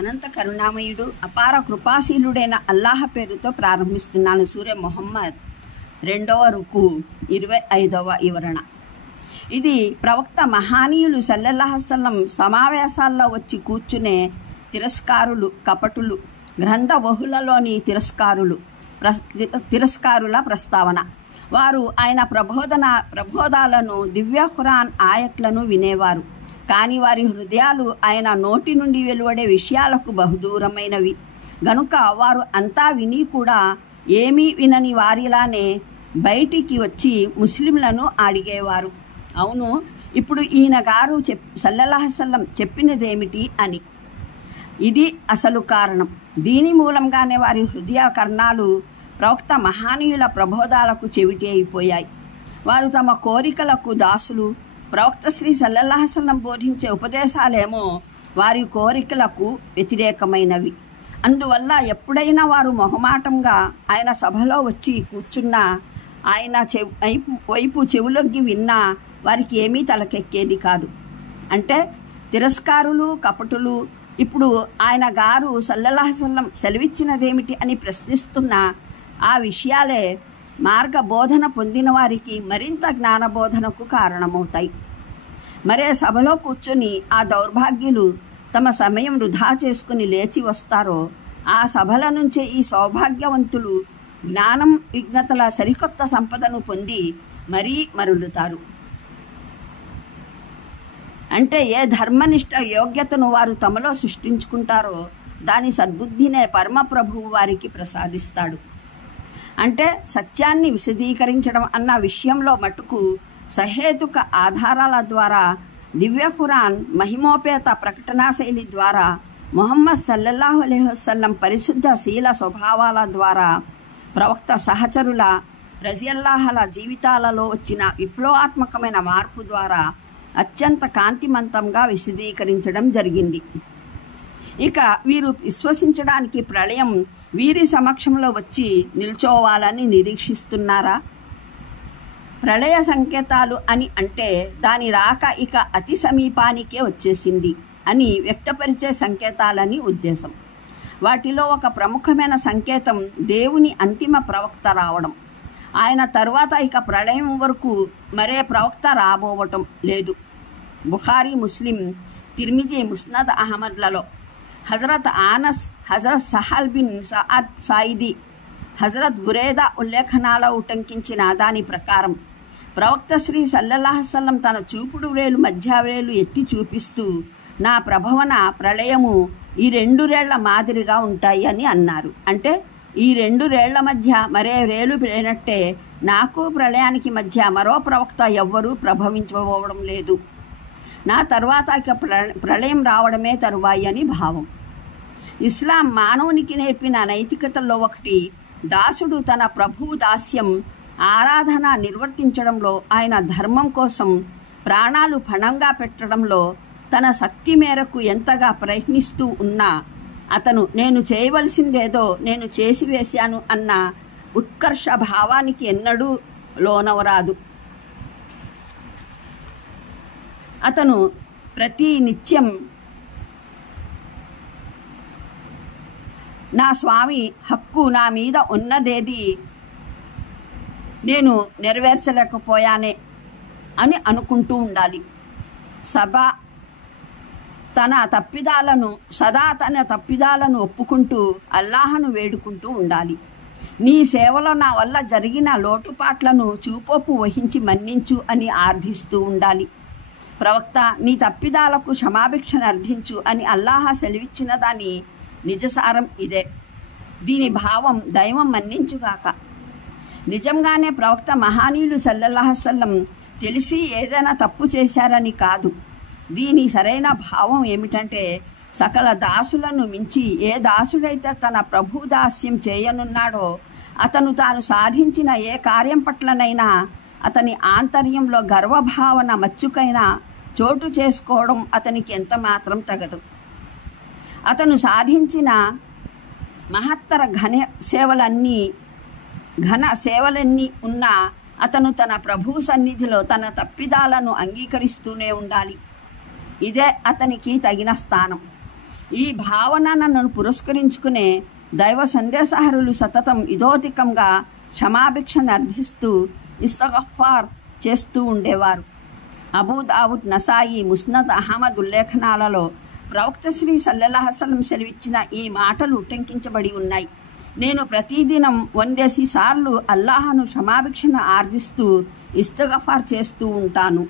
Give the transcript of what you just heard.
అనంత కరుణామయుడు అపార కృపాశీలుడైన అల్లాహ్ పేరుతో ప్రారంభిస్తున్నాను. సూర్య మొహమ్మద్ 2వ రుకు 25వ వివరణ. ఇది ప్రవక్త మహానీయులు సల్లల్లాహు అలైహి వసల్లం సమావేశాల్లో వచ్చి కూర్చునే తిరస్కారులు, కపటులు, గ్రంథ బహుళలోని తిరస్కారుల ప్రస్తావన. వారు ఆయన ప్రబోధాలను, దివ్య ఖురాన్ ఆయట్లను వినేవారు. కానీ వారి హృదయాలు ఆయన నోటి నుండి వెలువడే విషయాలకు బహుదూరమైనవి గనుక వారు అంతా విని కూడా ఏమీ వినని వారిలానే బయటికి వచ్చి ముస్లింలను అడిగేవారు, అవును ఇప్పుడు ఈయన గారు సల్లల్లాహు అలైహి వసల్లం చెప్పినదేమిటి అని. ఇది అసలు కారణం. దీని మూలంగానే వారి హృదయ కర్ణాలు ప్రవక్త మహానీయుల ప్రబోధాలకు చెవిటి అయిపోయాయి. వారు తమ కోరికలకు దాసులు. ప్రవక్త శ్రీ సల్లల్లాహు అలైహి వసల్లం బోధించే ఉపదేశాలేమో వారి కోరికలకు వ్యతిరేకమైనవి. అందువల్ల ఎప్పుడైనా వారు మొహమాటంగా ఆయన సభలో వచ్చి కూర్చున్నా, ఆయన వైపు చెవులొగ్గి విన్నా వారికి ఏమీ తలకెక్కేది కాదు. అంటే తిరస్కారులు, కపటులు ఇప్పుడు ఆయన గారు సల్లల్లాహు అలైహి వసల్లం సెలవిచ్చినదేమిటి అని ప్రశ్నిస్తున్న ఆ విషయాలే మార్గబోధన పొందిన వారికి మరింత జ్ఞానబోధనకు కారణమవుతాయి. మరే సభలో కూర్చొని ఆ దౌర్భాగ్యులు తమ సమయం వృధా చేసుకుని లేచి వస్తారో ఆ సభల నుంచే ఈ సౌభాగ్యవంతులు జ్ఞానం, విజ్ఞతల సరికొత్త సంపదను పొంది మరీ మరులుతారు. అంటే ఏ ధర్మనిష్ట యోగ్యతను వారు తమలో సృష్టించుకుంటారో దాని సద్బుద్ధినే పరమప్రభువు వారికి ప్రసాదిస్తాడు. అంటే సత్యాన్ని విశదీకరించడం అన్న విషయంలో మటుకు సహేతుక ఆధారాల ద్వారా, దివ్య ఖురాన్ మహిమోపేత ప్రకటనా శైలి ద్వారా, ముహమ్మద్ సల్లల్లాహు అలైహి వసల్లం పరిశుద్ధ శీల స్వభావాల ద్వారా, ప్రవక్త సహచరుల రజియల్లాహల జీవితాలలో వచ్చిన విప్లవాత్మకమైన మార్పు ద్వారా అత్యంత కాంతిమంతంగా విశదీకరించడం జరిగింది. ఇక వీరు విశ్వసించడానికి ప్రళయం వీరి సమక్షంలో వచ్చి నిల్చోవాలని నిరీక్షిస్తున్నారా? ప్రళయ సంకేతాలు అని అంటే దాని రాక ఇక అతి సమీపానికే వచ్చేసింది అని వ్యక్తపరిచే సంకేతాలని ఉద్దేశం. వాటిలో ఒక ప్రముఖమైన సంకేతం దేవుని అంతిమ ప్రవక్త రావడం. ఆయన తరువాత ఇక ప్రళయం వరకు మరే ప్రవక్త రాబోవటం లేదు. బుఖారీ, ముస్లిం, తిర్మిజీ, ముస్నద్ అహ్మద్లలో హజరత్ ఆనస్, హజరత్ సహల్ బిన్ సఅద్ సాయిది, హజరత్ బురేదా ఉల్లేఖనాలో ఉటంకించిన దాని ప్రకారం ప్రవక్త శ్రీ సల్లల్లాహు అలైహి వసల్లం తన చూపుడు వేలు, మధ్య వేలు ఎత్తి చూపిస్తూ నా ప్రభవన ప్రళయము ఈ 2 రేళ్ల మాదిరిగా ఉంటాయి అని అన్నారు. అంటే ఈ 2 రేళ్ల మధ్య మరే రేలు లేనట్టే నాకు ప్రళయానికి మధ్య మరో ప్రవక్త ఎవ్వరూ ప్రభవించబోవడం లేదు. నా తర్వాత ఇక ప్రళయం రావడమే తరువాయి అని భావం. ఇస్లాం మానవునికి నేర్పిన నైతికతల్లో ఒకటి దాసుడు తన ప్రభువు దాస్యం, ఆరాధన నిర్వర్తించడంలో, ఆయన ధర్మం కోసం ప్రాణాలు పణంగా పెట్టడంలో తన శక్తి మేరకు ఎంతగా ప్రయత్నిస్తూ ఉన్నా అతను నేను చేయవలసిందేదో నేను చేసివేశాను అన్న ఉత్కర్ష భావానికి ఎన్నడూ లోనవరాదు. అతను ప్రతి నిత్యం నా స్వామి హక్కు నా మీద ఉన్నదేది నేను నెరవేర్చలేకపోయానే అని అనుకుంటూ ఉండాలి. సదా తన తప్పిదాలను ఒప్పుకుంటూ అల్లాహను వేడుకుంటూ ఉండాలి. నీ సేవలో నా వల్ల జరిగిన లోటుపాట్లను చూపోపు వహించి మన్నించు అని ఆర్థిస్తూ ఉండాలి. ప్రవక్త నీ తప్పిదాలకు క్షమాభిక్షను అర్థించు అని అల్లాహ్ సెలవిచ్చిన దాని నిజసారం ఇదే. దీని భావం దైవం మన్నించుగాక. నిజంగానే ప్రవక్త మహానీయులు సల్లల్లాహు అలైహి వసల్లం తెలిసి ఏదైనా తప్పు చేశారని కాదు. దీని సరైన భావం ఏమిటంటే సకల దాసులను మించి ఏ దాసుడైతే తన ప్రభు దాస్యం చేయనున్నాడో అతను తాను సాధించిన ఏ కార్యం పట్లనైనా అతని ఆంతర్యంలో గర్వభావన మచ్చుకైనా చోటు చేసుకోవడం అతనికి ఎంత మాత్రం తగదు. అతను సాధించిన మహత్తర ఘన సేవలన్నీ ఉన్నా అతను తన ప్రభు సన్నిధిలో తన తప్పిదాలను అంగీకరిస్తూనే ఉండాలి. ఇదే అతనికి తగిన స్థానం. ఈ భావన నన్ను పురస్కరించుకునే దైవ సందేశహరులు సతతం ఇదోధికంగా క్షమాభిక్షను అర్థిస్తూ ఇస్తగఫార్ చేస్తూ ఉండేవారు. అబూదావుద్, నసాయి, ముస్నద్ అహ్మద్ ఉల్లేఖనాలలో ప్రవక్త శ్రీ సల్లల్లాహు అలైహి వసల్లం సెలవిచ్చిన ఈ మాటలు ఉటంకించబడి ఉన్నాయి. నేను ప్రతిదినం 100 సార్లు అల్లాహను క్షమాభిక్షను ఆర్థిస్తూ ఇస్తగఫార్ చేస్తూ ఉంటాను.